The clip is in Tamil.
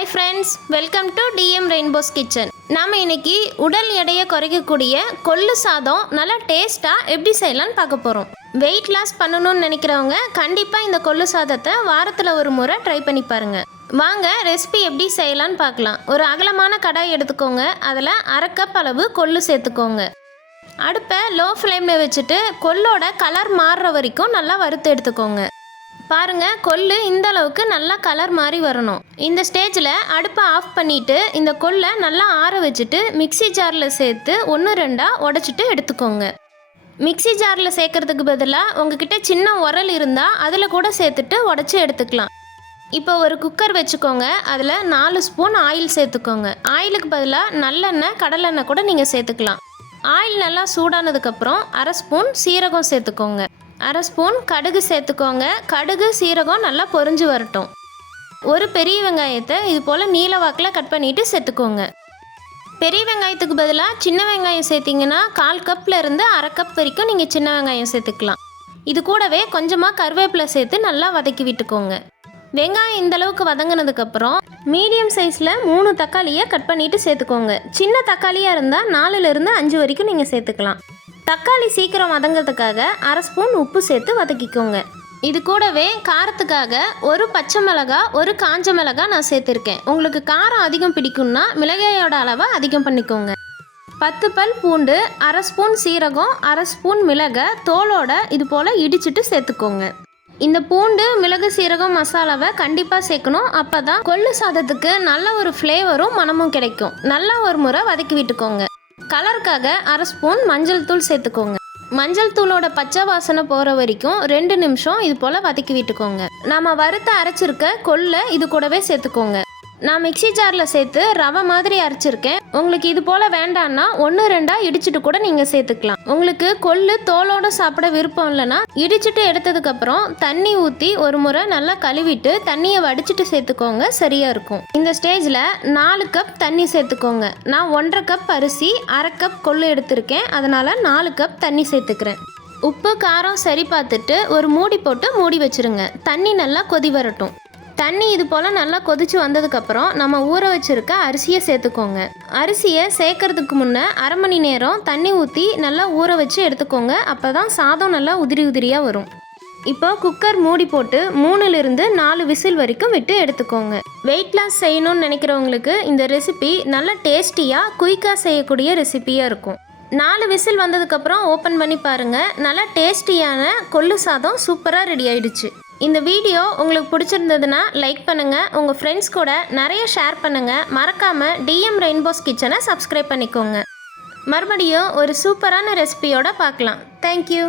Hi friends welcome to TM rainbow's kitchen நாம் இன்னைக்கு உடல் எடையை குறைக்கக்கூடிய கொள்ளு சாதம் நல்லா டேஸ்ட்டாக எப்படி செய்யலாம்னு பார்க்க போகிறோம் வெயிட் லாஸ் பண்ணணும்னு நினைக்கிறவங்க கண்டிப்பாக இந்த கொள்ளு சாதத்தை வாரத்தில் ஒரு முறை ட்ரை பண்ணி பாருங்கள் வாங்க ரெசிபி எப்படி செய்யலான்னு பார்க்கலாம். ஒரு அகலமான கடாய் எடுத்துக்கோங்க. அதில் அரை கப் அளவு கொள்ளு சேர்த்துக்கோங்க. அடுப்பை லோ ஃப்ளேமில் வச்சுட்டு கொள்ளோட கலர் மாறுற வரைக்கும் நல்லா வறுத்து எடுத்துக்கோங்க. பாருங்கள் கொள்ளு இந்த அளவுக்கு நல்லா கலர் மாதிரி வரணும். இந்த ஸ்டேஜில் அடுப்பை ஆஃப் பண்ணிவிட்டு இந்த கொல்லை நல்லா ஆற வச்சுட்டு மிக்ஸி ஜாரில் சேர்த்து ஒன்று ரெண்டாக உடச்சிட்டு எடுத்துக்கோங்க. மிக்ஸி ஜாரில் சேர்க்கறதுக்கு பதிலாக உங்ககிட்ட சின்ன உரல் இருந்தால் அதில் கூட சேர்த்துட்டு உடச்சி எடுத்துக்கலாம். இப்போ ஒரு குக்கர் வச்சுக்கோங்க அதில் நாலு ஸ்பூன் ஆயில் சேர்த்துக்கோங்க. ஆயிலுக்கு பதிலாக நல்லெண்ணெய் கடலெண்ணெய் கூட நீங்கள் சேர்த்துக்கலாம். ஆயில் நல்லா சூடானதுக்கப்புறம் அரை ஸ்பூன் சீரகம் சேர்த்துக்கோங்க. அரை ஸ்பூன் கடுகு சேர்த்துக்கோங்க. கடுகு சீரகம் நல்லா பொரிஞ்சு வரட்டும். ஒரு பெரிய வெங்காயத்தை இது போல் நீல வாக்கில் கட் பண்ணிவிட்டு சேர்த்துக்கோங்க. பெரிய வெங்காயத்துக்கு பதிலாக சின்ன வெங்காயம் சேர்த்திங்கன்னா கால் கப்பில் இருந்து அரை கப் வரைக்கும் நீங்கள் சின்ன வெங்காயம் சேர்த்துக்கலாம். இது கூடவே கொஞ்சமாக கருவேப்பிலை சேர்த்து நல்லா வதக்கி விட்டுக்கோங்க. வெங்காயம் இந்தளவுக்கு வதங்கினதுக்கப்புறம் மீடியம் சைஸில் மூணு தக்காளியை கட் பண்ணிவிட்டு சேர்த்துக்கோங்க. சின்ன தக்காளியாக இருந்தால் நாலுலேருந்து அஞ்சு வரைக்கும் நீங்கள் சேர்த்துக்கலாம். தக்காளி சீக்கிரம் வதங்கிறதுக்காக அரை ஸ்பூன் உப்பு சேர்த்து வதக்கிக்கோங்க. இது கூடவே காரத்துக்காக ஒரு பச்சை மிளகா ஒரு காஞ்ச மிளகா நான் சேர்த்துருக்கேன். உங்களுக்கு காரம் அதிகம் பிடிக்கும்னா மிளகாயோட அளவை அதிகம் பண்ணிக்கோங்க. பத்து பல் பூண்டு அரை ஸ்பூன் சீரகம் அரை ஸ்பூன் மிளகை தோலோட இது போல் இடிச்சிட்டு சேர்த்துக்கோங்க. இந்த பூண்டு மிளகு சீரகம் மசாலாவை கண்டிப்பாக சேர்க்கணும். அப்போ தான் கொள்ளு சாதத்துக்கு நல்ல ஒரு ஃப்ளேவரும் மனமும் கிடைக்கும். நல்லா ஒரு முறை வதக்கி விட்டுக்கோங்க. கலருக்காக அரை ஸ்பூன் மஞ்சள் தூள் சேர்த்துக்கோங்க. மஞ்சள் தூளோட பச்சை வாசனை போகிற வரைக்கும் ரெண்டு நிமிஷம் இது போல் வதக்கி விட்டுக்கோங்க. நம்ம வறுத்த அரைச்சிருக்க கொள்ளை இது கூடவே சேர்த்துக்கோங்க. நான் மிக்ஸி ஜாரில் சேர்த்து ரவை மாதிரி அரைச்சிருக்கேன். உங்களுக்கு இது போல் வேண்டான்னா ஒன்று ரெண்டாக இடிச்சிட்டு கூட நீங்கள் சேர்த்துக்கலாம். உங்களுக்கு கொள்ளு தோலோட சாப்பிட விருப்பம் இல்லைன்னா இடிச்சிட்டு எடுத்ததுக்கப்புறம் தண்ணி ஊற்றி ஒரு முறை நல்லா கழுவிட்டு தண்ணியை வடிச்சிட்டு சேர்த்துக்கோங்க சரியாக இருக்கும். இந்த ஸ்டேஜில் நாலு கப் தண்ணி சேர்த்துக்கோங்க. நான் ஒன்றரை கப் அரிசி அரை கப் கொள்ளு எடுத்திருக்கேன். அதனால் நாலு கப் தண்ணி சேர்த்துக்கிறேன். உப்பு காரம் சரி பார்த்துட்டு ஒரு மூடி போட்டு மூடி வச்சிருங்க. தண்ணி நல்லா கொதி வரட்டும். தண்ணி இது போல் நல்லா கொதிச்சு வந்ததுக்கப்புறம் நம்ம ஊற வச்சுருக்க அரிசியை சேர்த்துக்கோங்க. அரிசியை சேர்க்கறதுக்கு முன்னே அரை மணி நேரம் தண்ணி ஊற்றி நல்லா ஊற வச்சு எடுத்துக்கோங்க. அப்போ தான் சாதம் நல்லா உதிரி உதிரியாக வரும். இப்போ குக்கர் மூடி போட்டு மூணுலேருந்து நாலு விசில் வரைக்கும் விட்டு எடுத்துக்கோங்க. வெயிட் லாஸ் செய்யணும்னு நினைக்கிறவங்களுக்கு இந்த ரெசிபி நல்ல டேஸ்டியாக குயிக்காக செய்யக்கூடிய ரெசிபியாக இருக்கும். நாலு விசில் வந்ததுக்கப்புறம் ஓப்பன் பண்ணி பாருங்கள் நல்லா டேஸ்டியான கொள்ளு சாதம் சூப்பராக ரெடி ஆயிடுச்சு. இந்த வீடியோ உங்களுக்கு பிடிச்சிருந்ததுன்னா லைக் பண்ணுங்கள் உங்கள் ஃப்ரெண்ட்ஸ் கூட நிறைய ஷேர் பண்ணுங்கள் மறக்காமல் டிஎம் ரெயின்போஸ் கிச்சனை சப்ஸ்கிரைப் பண்ணிக்கோங்க. மறுபடியும் ஒரு சூப்பரான ரெசிபியோட பார்க்கலாம். தேங்க்யூ